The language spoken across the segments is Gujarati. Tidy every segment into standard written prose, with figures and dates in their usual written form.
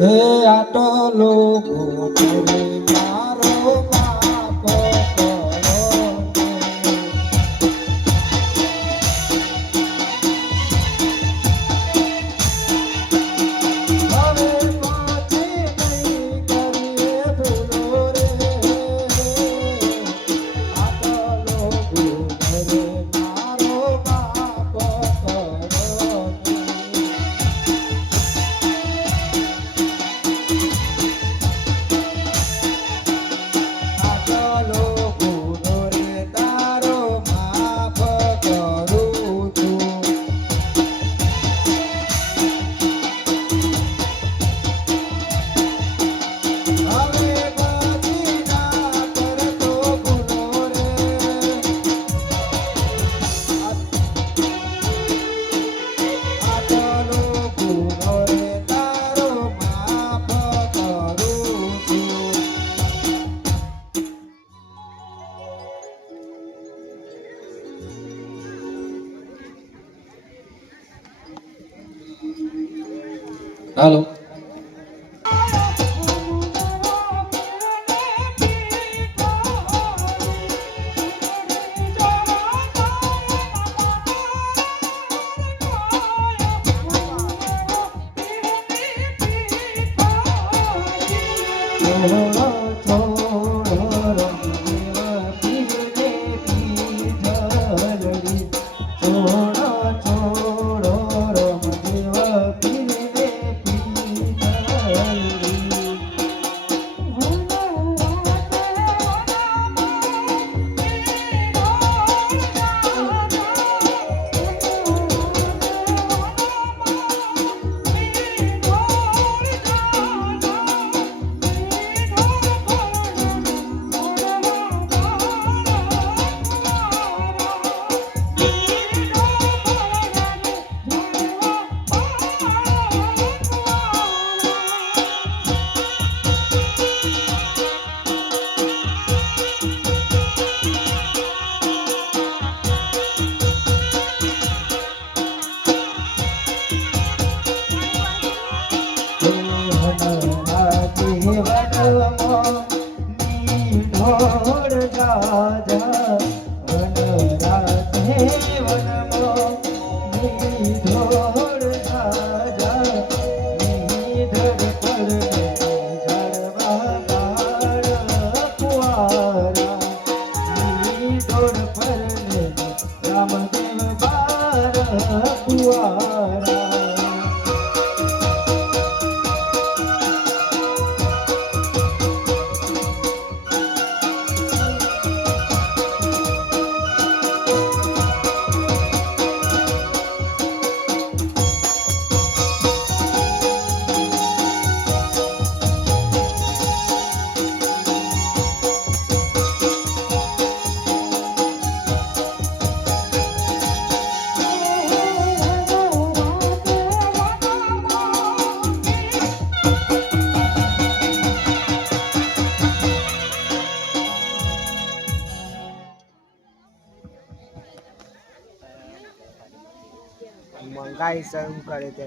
હે આટો લોકો મારો બાપ હાલો મંગાઈ શરૂ કરે તે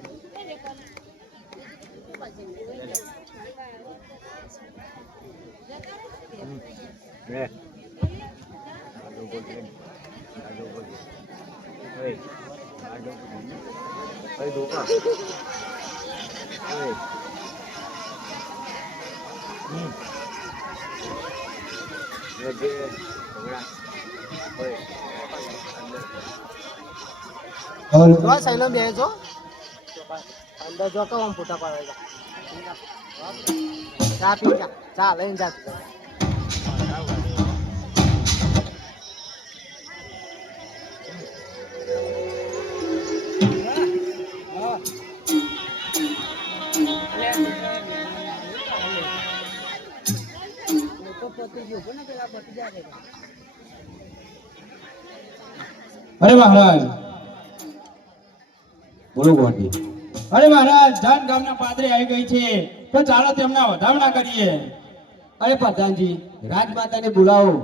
જો સૈલમ બે જો અંદર જો તો આમ ફોટા પાડે ચા પી ચા લઈને જા અરે મહારાજ બોલો ગોંડી. અરે મહારાજ જાન ગામના પાદરે આવી ગઈ છે તો ચાલો તેમના વધામણા કરીએ. અરે પ્રધાનજી રાજમાતાને બોલાવો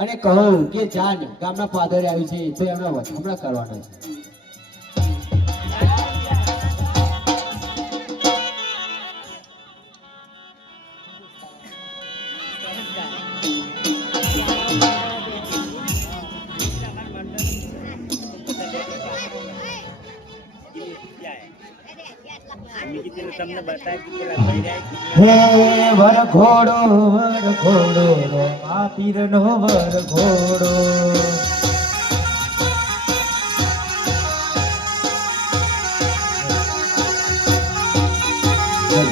અને કહો કે જાન ગામના પાદરે આવી છે તો એમના વધામણા કરવાના છે. હે વર ઘોડો રો મા પીરનો વર ઘોડો. વર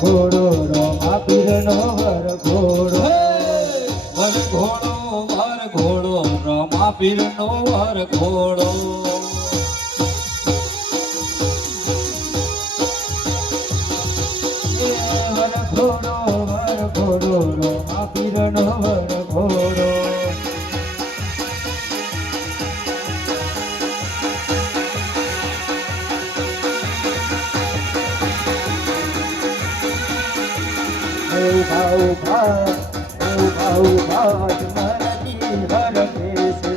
ઘોડો રો મા પીરનો વર ઘોડો. વર ઘોડો રમા પીરનો વર ઘોડો. વર ઘોડો રો મા પીરનો વર ઘોડો. ઉભા ઉભા ઉભા જમરતી હરખે છે.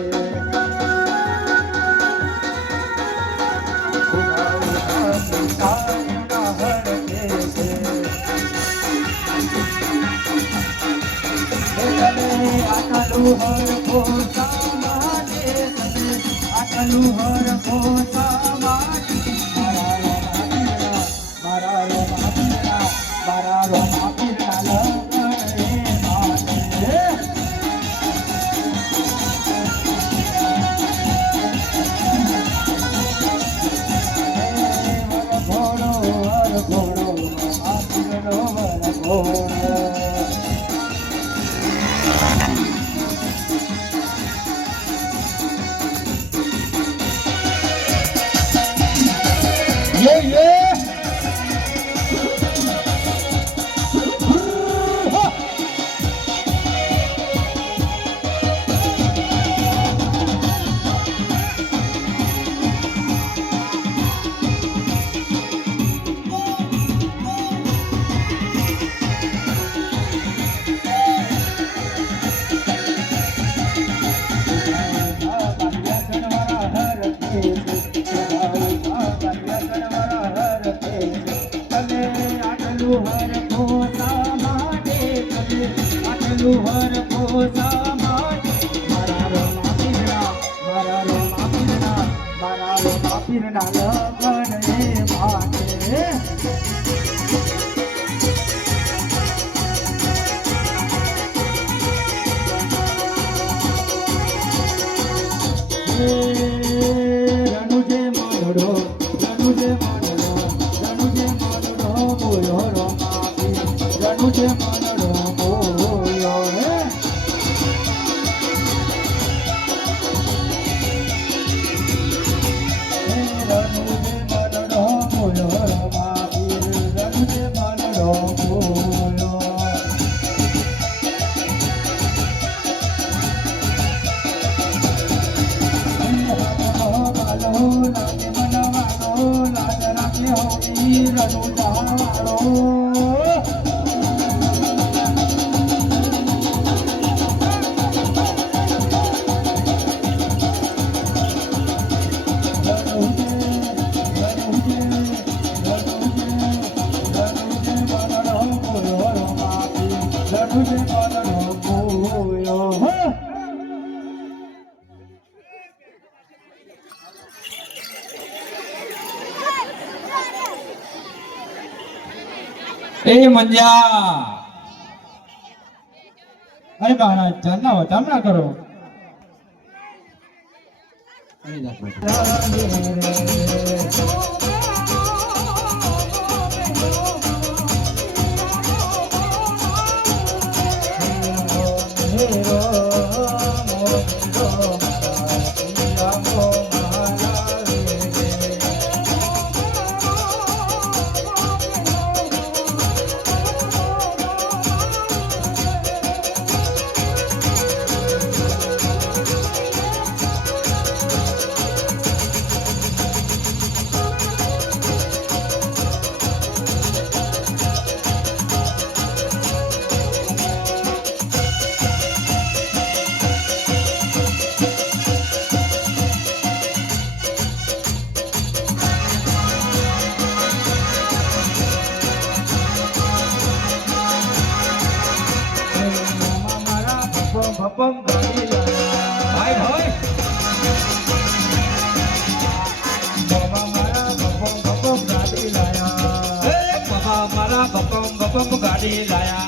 ઉભા ઉભા તારના હરખે છે. તમે આટલું હરખો શા માટે? તમે આટલું હરખો શા માટે? મારા રો માપીરા, મારા રો માપીરા લગન રે માટે. વર ઘોડો માપીરનો વર ઘોડો. Yeah, yeah. રણુજે મનડો રણુજે મનડો રણુજે મનડો બોલો રો માપી રણુજે મનડો બોલો હે રણુજે મનડો બોલો રો માપી રણુજે મનડો બોલો. એ મંજા અરે મહારાજ જાનના વધામ ના કરો. ભપમ ગાડી ભાઈ ભાઈ ટોપ ગાડી લાયા.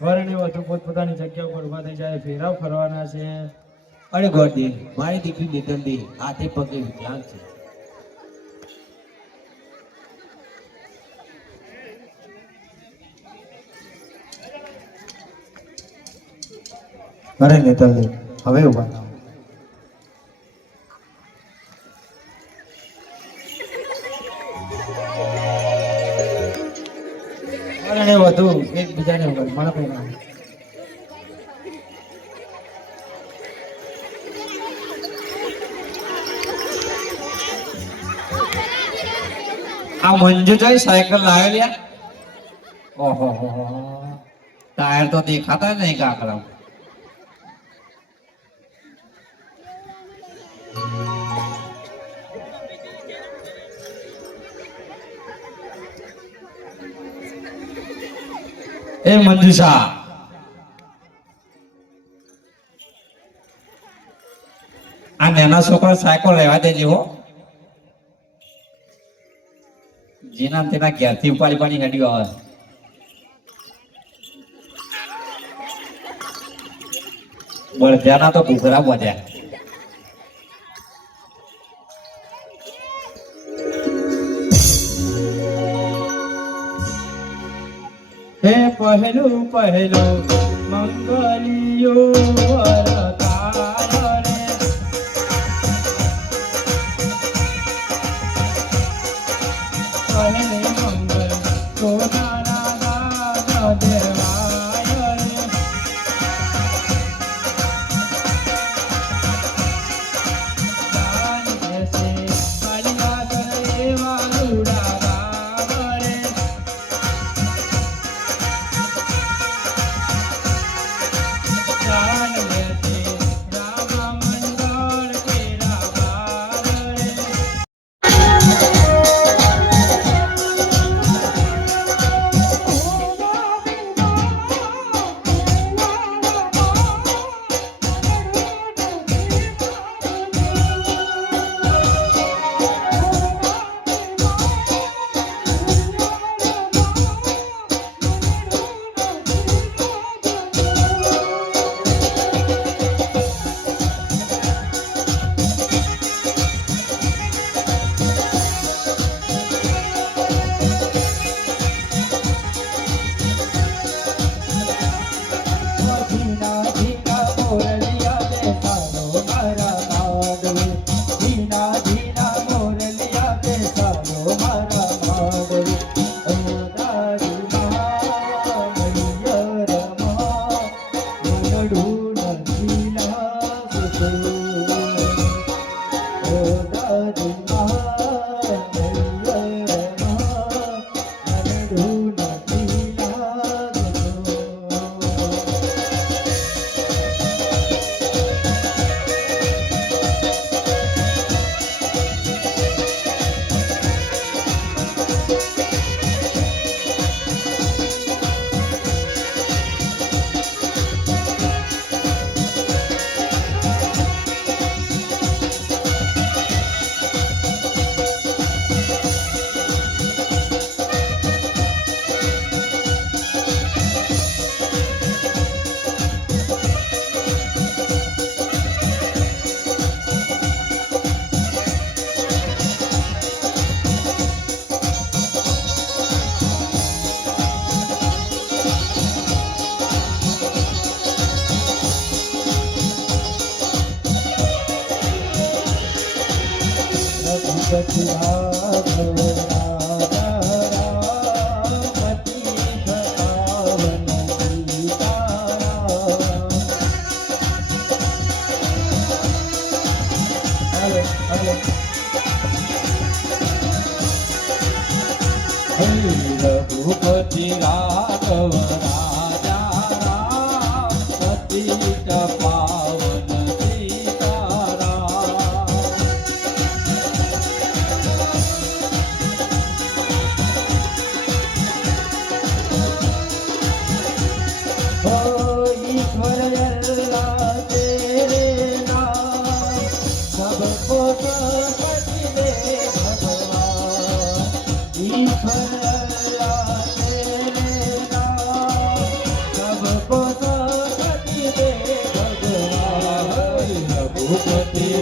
વરને વધુ પોતપોતાની જગ્યા ઉપર ઉભા થઈ જાય, ફેરા ફરવાના છે. અરે ગોરજી, મારી દીકરી નીતલડી હાથે પગે વિકલાંગ છે. અરે નેતાજી હવે ઉભા થાઓ. વરને વધુ એકબીજાને વરમાળા પહેરાવે. આ મંજુ જોઈ સાયકલ લાવ્યો લ્યા. ઓહો હો હો. ટાયર તો દેખાતા જ નહીં કાકડા. એ મંજુષા, આ નાના છોકરા સાયકલ રહેવા દેજે હો. જેના તેના ઘેરથી ઉપાડી પાડી હેડ્યો આવે. બળદ્યાના તો ઘૂઘરા બોધ્યા. હે પહેલું પહેલું મંગલિયો વરતાય રે. પહેલે મંગલ સોનાના દાદા દેવાય રે. દાન દેશે કાલિયા કરે વાલુડા ગાવ રે. દાન દેશે રામ મંગળ કેરા ગાવ રે. ધીના ધીના મોરલિયા બેસાડો મારા માડવે. ધીના ધીના મોરલિયા બેસાડો મારા માડવે. ઓ દાદી મા મૈયર મા મનડું નથી લાગતું. ઓ દાદી મા મૈયર મા મનડું નથી લાગતું. રઘુપતિ રાઘવ રાજા રામ પતિત પાવન સીતારામ. હાલો હાલો. રઘુપતિ રાઘવ રાજા રામ પતિત પાવન સીતારામ. ઓ ઈશ્વર અલ્લાહ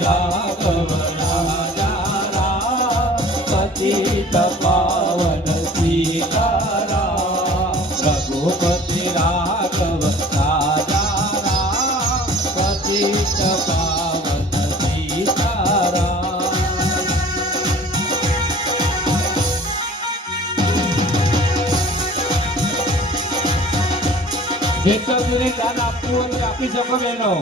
રાઘવ રાજા રામ પતિત પાવન સીતારામ રઘુપતિ રાઘવ રાજા રામ પતિત પાવન સીતારામ જેટલું સુધી દાન આપવું હોય તે આપી શકો બહેનો.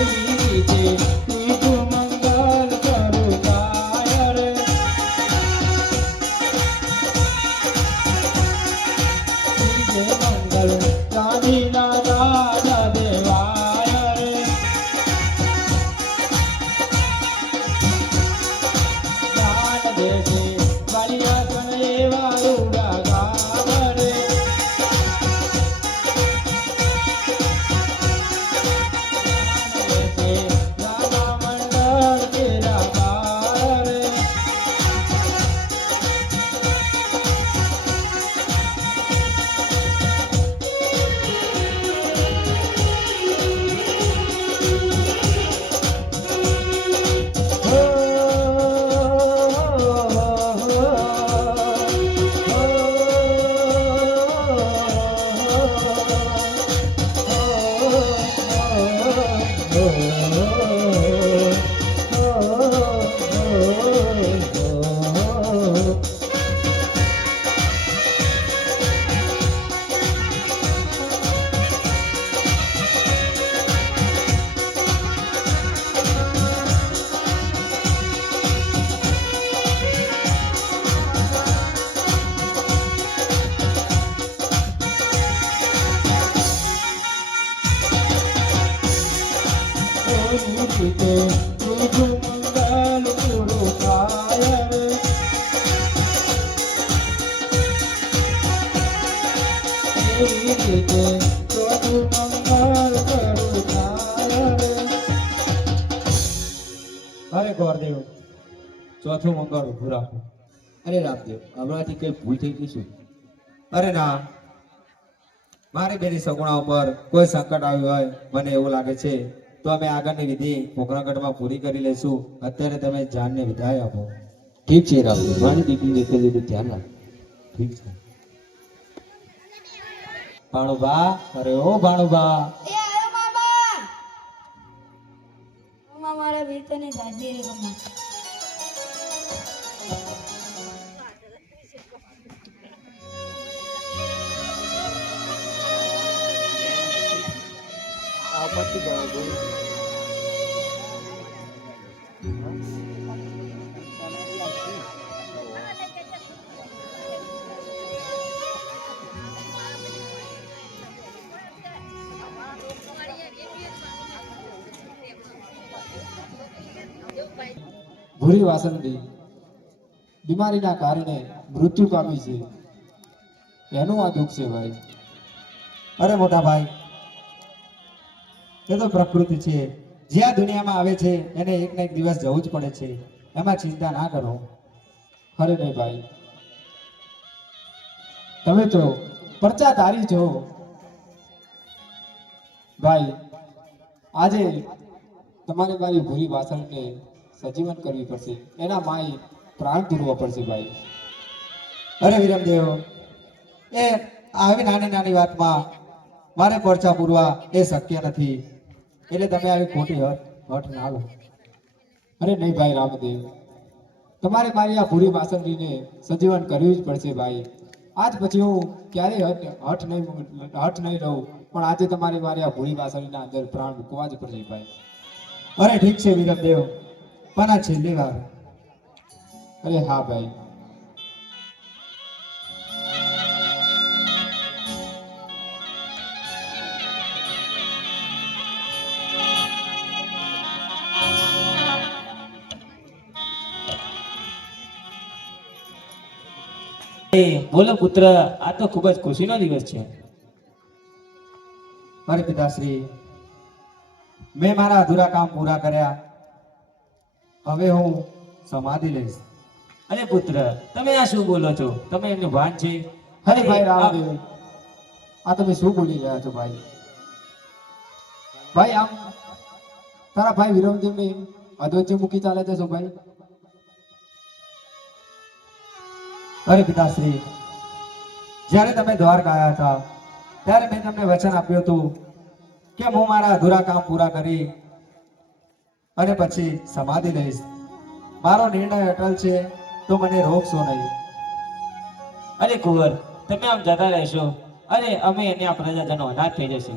એવી રીતે ત્રીજું મંગળ કરું તાય રે. ત્રીજે મંગળ ચાંદીના રાજા દેવાય રે. દાન દેશે વાલિયા પણ એવા રૂડા ગામ રે. દાન દેશે રાજા મંડળ તેરા બાર રે. એવી રીતે ત્રીજું મંગળ પૂરું થાય રે. એવી રીતે ચોથું મંગળ પૂરું થાય રે. અરે ગોરદેવ, ચોથું મંગળ ઊભું રાખો. અરે રામદેવ હમણાંથી કઈ ભૂલ થઈ ગઈ શું? અરે ના, મારી બેની સગુણા ઉપર કોઈ સંકટ આવ્યું હોય મને એવું લાગે છે તો અમે આગળની વિધિ પોકરણગઢમાં પૂરી કરી લઈશું. અત્યારે તમે જાનને વિદાય આપો. ઠીક છે રામદેવ મારી દીકરીને કહી દીધું ધ્યાન રાખ. ઠીક છે. ભાણુબા, અરે ઓ ભાણુબા. એ આયો બાબા. મારા વીરતને ગાજી રે ગમા. આપત્તિ ગયો ભૂરી વાસંતી બીમારીના કારણે મૃત્યુ પામી છે. એનું આ દુઃખ છે ભાઈ. અરે મોટા ભાઈ, એ તો પ્રકૃતિ છે. જે આ દુનિયામાં આવે છે એને એક ને એક દિવસ જવું જ પડે છે. એમાં ચિંતા ના કરો. અરે નહીં ભાઈ, તમે તો પરચાધારી છો ભાઈ. આજે તમારે મારી ભૂરી વાસણને સજીવન કરવી પડશે. એના માય પ્રાણ પૂરવો પડશે ભાઈ. અરે વિરમદેવ, એ આવી નાની નાની વાતમાં મારે પરચા પૂરવા એ શક્ય નથી. એટલે તમે આવી ખોટી હઠ ના લો. અરે નહીં ભાઈ રામદેવ, તમારે મારી આ ભૂરી વાસણને સજીવન કરવી જ પડશે ભાઈ. આજ પછી હું ક્યારેય હઠ નહીં રહું, પણ આજે તમારે મારી આ ભૂરી વાસણના અંદર પ્રાણ મૂકવા જ પડશે ભાઈ. અરે ઠીક છે વિરમદેવ, પણ આ છેલ્લી વાર. અરે હા ભાઈ. બોલો પુત્ર, આ તો ખૂબ જ ખુશીનો દિવસ છે. મારે પિતાશ્રી, મેં મારા અધૂરા કામ પૂરા કર્યા. હવે હું સમાધિ લઈશ. અરે પુત્ર, તમે આ શું બોલો છો? તમે એમનું ભાન છે? અરે ભાઈ રામદેવ, આ તમે શું બોલી રહ્યા છો ભાઈ? ભાઈ આમ તારા ભાઈ વિરમદેવને અધવચ્ચે મૂકી ચાલે છે શું ભાઈ? અરે પિતાશ્રી, જ્યારે તમે દ્વારકા આવ્યા હતા ત્યારે મેં તમને વચન આપ્યું હતું કે હું મારા અધૂરા કામ પૂરા કરી અને પછી સમાધિ લઈશ. મારો નિર્ણય અટલ છે, તો મને રોકશો નહીં. અરે કુંવર, તમે આમ જતા રહેશો અને અમે એને આ પ્રજાજનો અનાથ થઈ જશે.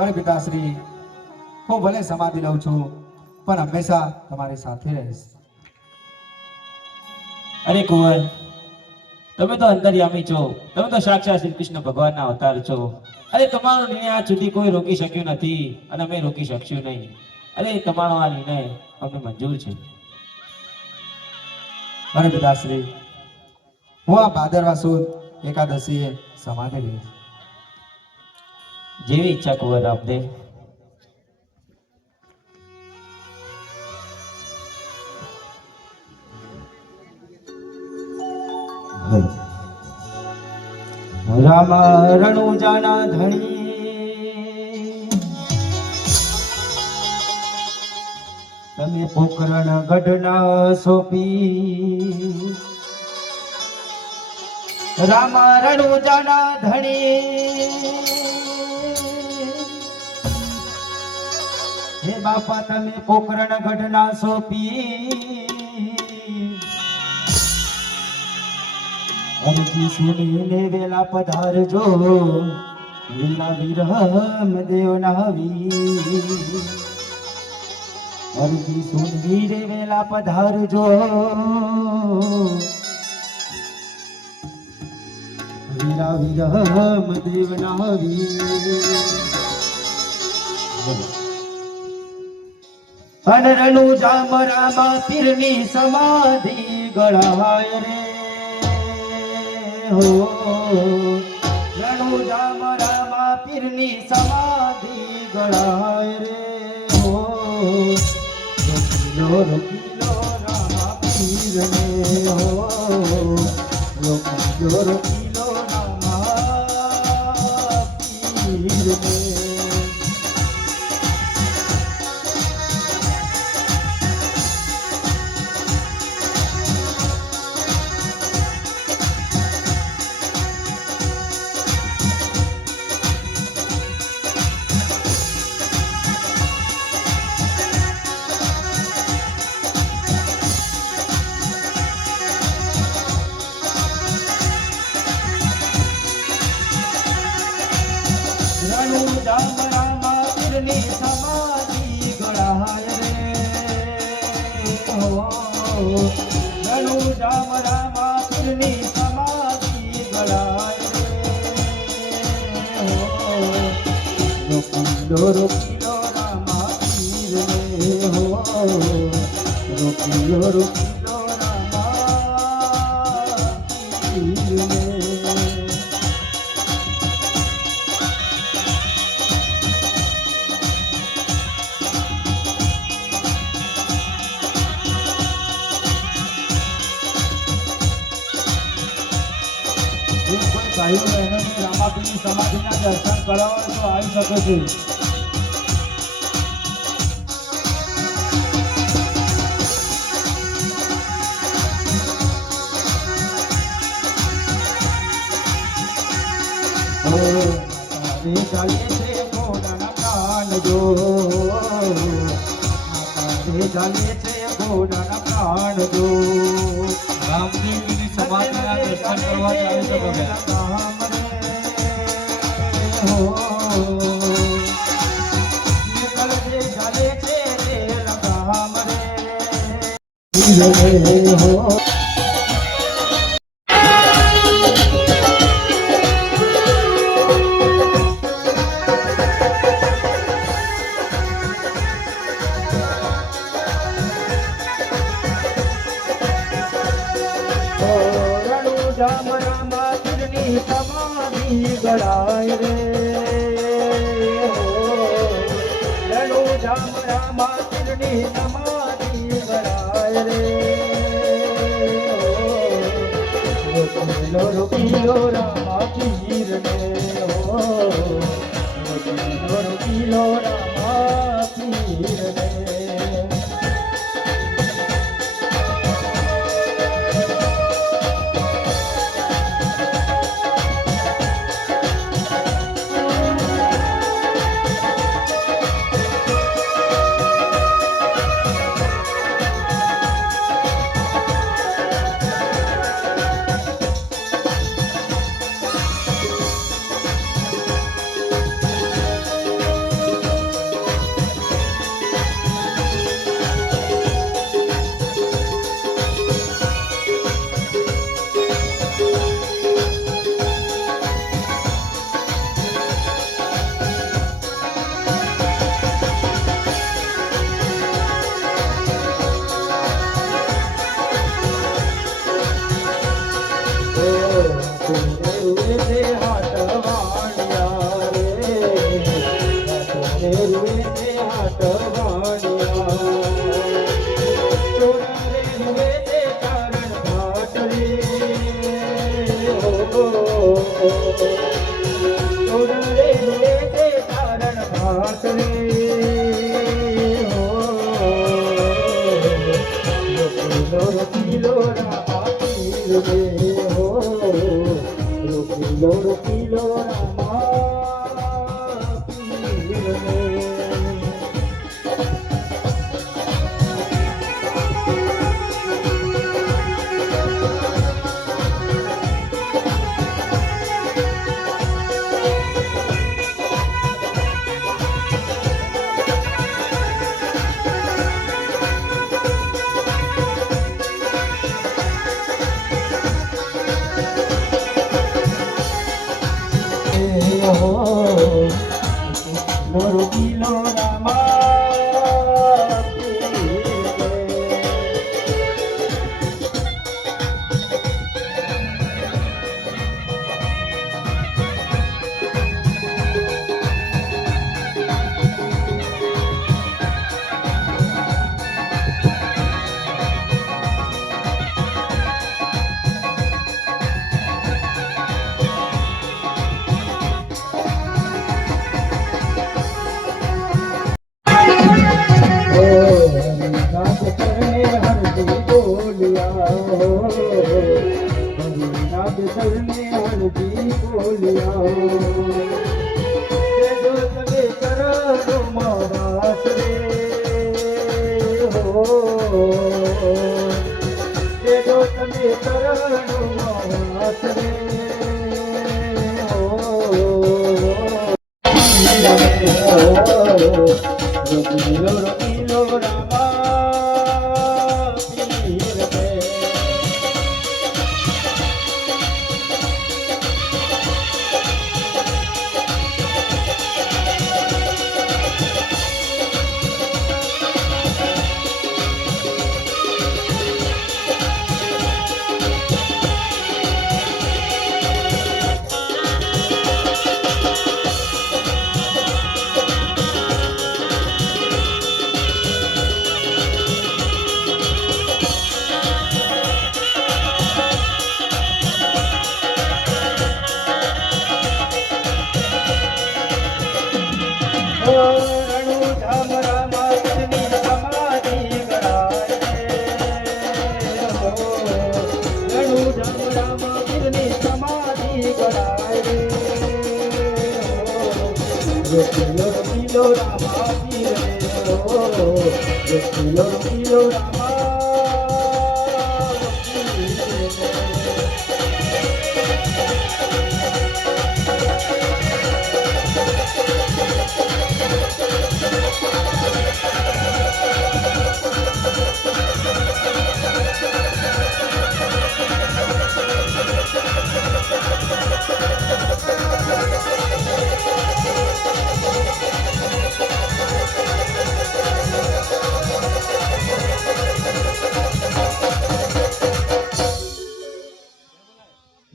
અરે પિતાશ્રી, હું ભલે સમાધિ લઉં છું પણ હંમેશા તમારી સાથે રહીશ. અરે કુંવર, તમે તો અંતર્યામી છો, તમે તો સાક્ષાત શ્રી કૃષ્ણ ભગવાનના અવતાર છો. અરે તમારો નિર્ણય આજ સુધી કોઈ રોકી શક્યું નથી અને અમે રોકી શકશું નહીં. અરે તમારો આ નિર્ણય અમને મંજૂર છે. અરે પિતાશ્રી, હું આ ભાદરવા સુદ એકાદશીએ સમાધિ લઈશ. જેવી ઈચ્છા કુંવર આપને. રામ રણુજાના ધણી, તમે પોકરણ ગઢના સોપી. રામ રણુજાના ધણી, હે બાપા તમે પોકરણ ગઢના સોપી. અરજી સુનીને વેલા પધારજો, લીલા વિરહમ દેવના વીર. અરજી સુનીને વેલા પધારજો, લીલા વિરહમ દેવના વીર. અનરણુ જામ રામા પીરની સમાધિ ગળાય રે. હો રણુ જામ રામા પીરની સમાધિ ગળાય રે. હો રોકીલો રામા પીર ને. હો રોકીલો રામા પીર ને. રણુ જામ રામા પીરની સમાધિ ગળાય રે. હો રણુ જામ રામા પીરની સમાધિ ગળાય રે. હો રોકીલો રામા પીર ને. હો રોકીલો રામા પીર ને. ભાઈઓ બહેનોને રામાપીરની સમાધિના દર્શન કરાવો તો આવી શકે છે. ચાલે છે ઘોડાના પ્રાણ જો, ચાલે છે ઘોડાના પ્રાણ જો. રામદેવજીની સમાધિના દર્શન કરવા ચાલે છે ભગવાન. હો નિકલ જે ચાલે છે લગામ રે. હો જામ રામા પીરની સમાધિ ગળાય રે. હો રણુ જામ રામા પીરની સમાધિ ગળાય રે. હો રોકીલો રામા પીર ને. હો કિલો રામા પીર રે.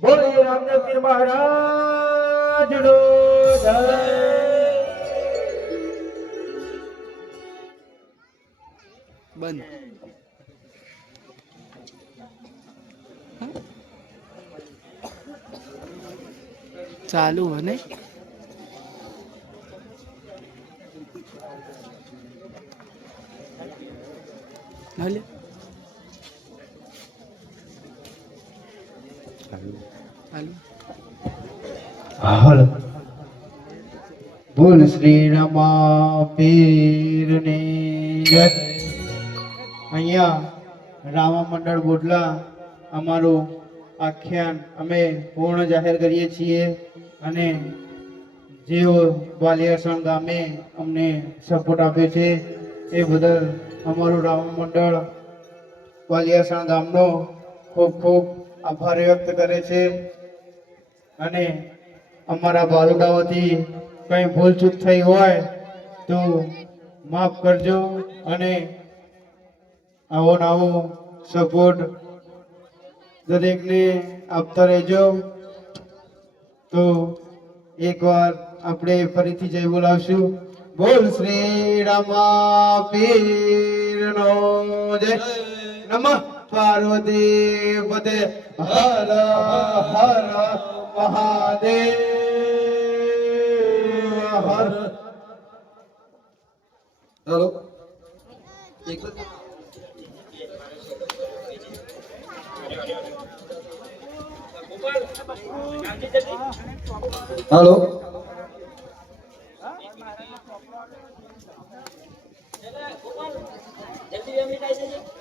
બોલીએ રામદેવ પીર મહારાજનો જય. બંધ ચાલુ હને હાલે હાલે બોલ શ્રી રમા પીરની જય. અહીંયા રામા મંડળ બોડલા અમારું આખ્યાન અમે પૂર્ણ જાહેર કરીએ છીએ અને જેઓ વાલિયાસણ ગામે અમને સપોર્ટ આપ્યો છે એ બદલ અમારું રામા મંડળ વાલિયાસણ ગામનો ખૂબ ખૂબ આભાર વ્યક્ત કરે છે અને અમારા બાલુડાઓથી કંઈ ભૂલચૂક થઈ હોય તો માફ કરજો અને આવો નવો સપોર્ટ દરેકને આપતા રહેજો. તો એકવાર આપણે ફરીથી જય બોલાવશું. બોલ શ્રી રામા પીરનો જય. નમઃ પાર્વતી પતે હર હર મહાદેવ હર. ચાલો હાલો જલ્દી